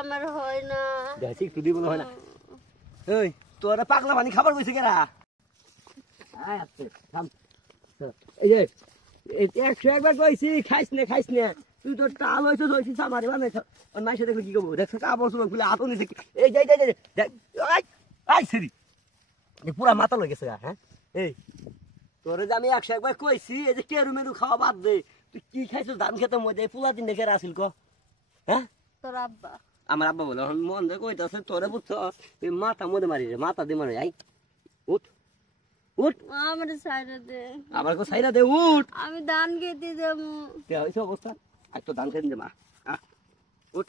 আমার হয় না দেখছি একটু দিব না হয় না এই তোরা পাগলা পানি খাবার কইছে কেরা আয় আচ্ছা থাম এই যে 100 একবার কইছি খাইছ না তুই তো টাল হইছিস আমারে মানে আর মাইসে দেখলে কি করব দেখছ কাপড় সব খুলে হাতও নিছে এই যাই দেখ আই সরি এ পুরা মাথা লই গেছে হ্যাঁ এই তোরে যে আমি 100 একবার কইছি এই যে কেরু মেরু খাওয়া বাদ দে তুই কি খাইছিস ধান খেতে মধ্যে পোলা দিন দেখে আসিল ক হ্যাঁ তোর আব্বা আমার আব্বা বলে মন দেখো কইতাছে তোরে বুঝছ এই মাথা মধ্যে মারি রে মাথা দে মানে আই উঠ উঠ আমার সাইডে দে আবার কো সাইরা দে উঠ আমি ধান খেতে যাব তে হইছে অবস্থা আজ তো ধান খেতে মা উঠ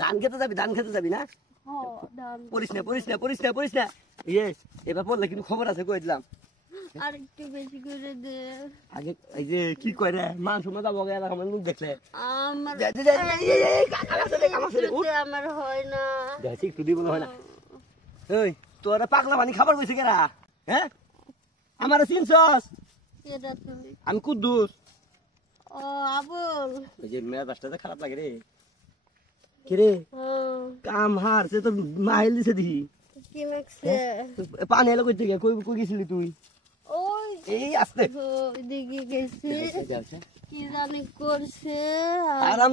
ধান খেতে যাবি না হ ধান পরিস না ইয়ে এবার পড়লে কিন্তু খবর আছে কই দিলাম আর একটু বেশি করে দে আগে এই যে কি কই রে মান সময় যাবো গেলা আমার মুখ দেখলে আমার আমার হয় না দেখছি একটু দিব না হয় না এই তোরা পাগলা পানি খাবার কইছে কেরা হ্যাঁ আমারে চিনছস এটা তুমি আমি কুদ্দুস ও আবুল ওই যে মেজাজটা খারাপ লাগে রে কি রে কাম হারছে তো মাইল দিছে দেখি কি মাখছে পানি এলো কই থেকে কই গেছিলি তুই ওই এই আস্তে দিকে গেছি কি জানি করছে আরাম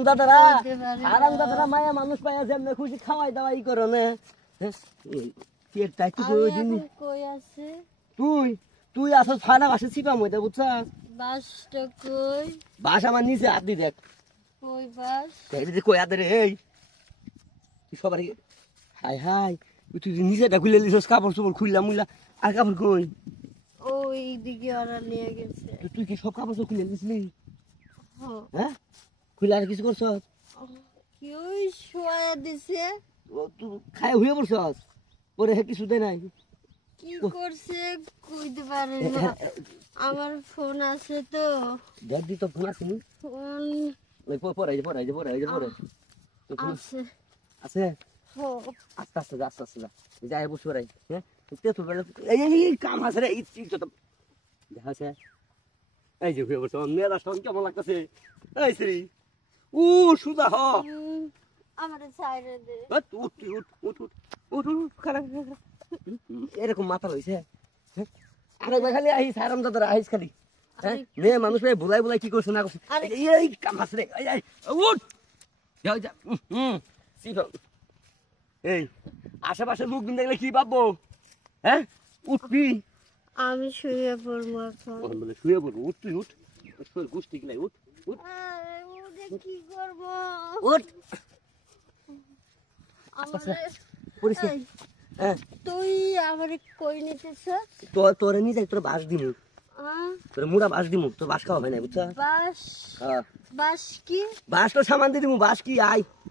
দাদারা মায়া মানুষ পায়া যেমনে খুশি খাওয়াই দাওয়াই করো না পেটটা একটু দিন কই আছে তুই আসস ফানা বাসে চিপা মইতে বুঝছস বাসটা কই বাস আমার নিচে হাত দি দেখ কই বাস দেখলি কই হাত রে এই তুই সবার হাই তুই নিজেটা খুলে লিছস কাপড় চোপড় খুললা মুইলা আর কাপড় কই ওই দিকে ওরা নিয়ে গেছে তুই কি সব কাপড় খুলে লিছলি হ্যাঁ খুলে আর কিছু করছস কি ওই শোয়া দিছে তুই খায় হয়ে পড়ছস পরে কিছু দেয় নাই কি করছে কইতে পারে না আমার ফোন আছে তো দেখ দি তো ফোন আছে নি ফোন ওই পরে আছে আছে হো আস্তে যাই বসে রাই হ্যাঁ তে তো এই কাম আছে রে এই তো দেখা আছে এই যে হয়ে বসে মেয়েরা সব কেমন লাগতেছে এই শ্রী সুদা হ আমার সাইডে দে উঠ খারাপ এরকম মাথা লইছে আরেকবার খালি আইস আরাম দাদা আইস খালি হ্যাঁ মেয়ে মানুষ ভুলাই কি করছে না করছে এই কাম আছে রে উঠ যা এই আশেপাশে লোকজন দেখলে কি ভাববো হ্যাঁ উঠবি আমি শুয়ে পড়বো এখন বলে শুয়ে পড়বো উঠ তুই উঠ গোষ্ঠী কিলাই উঠ কি করবো উঠ তুই আমার কই নিতেছ তোরে নিয়ে যাই তোর বাস দিমু তোর মুড়া বাস দিমু তোর বাস খাওয়া হয় না বুঝছা বাস বাস কি বাস তো সামান দিয়ে দিমু বাস কি আয়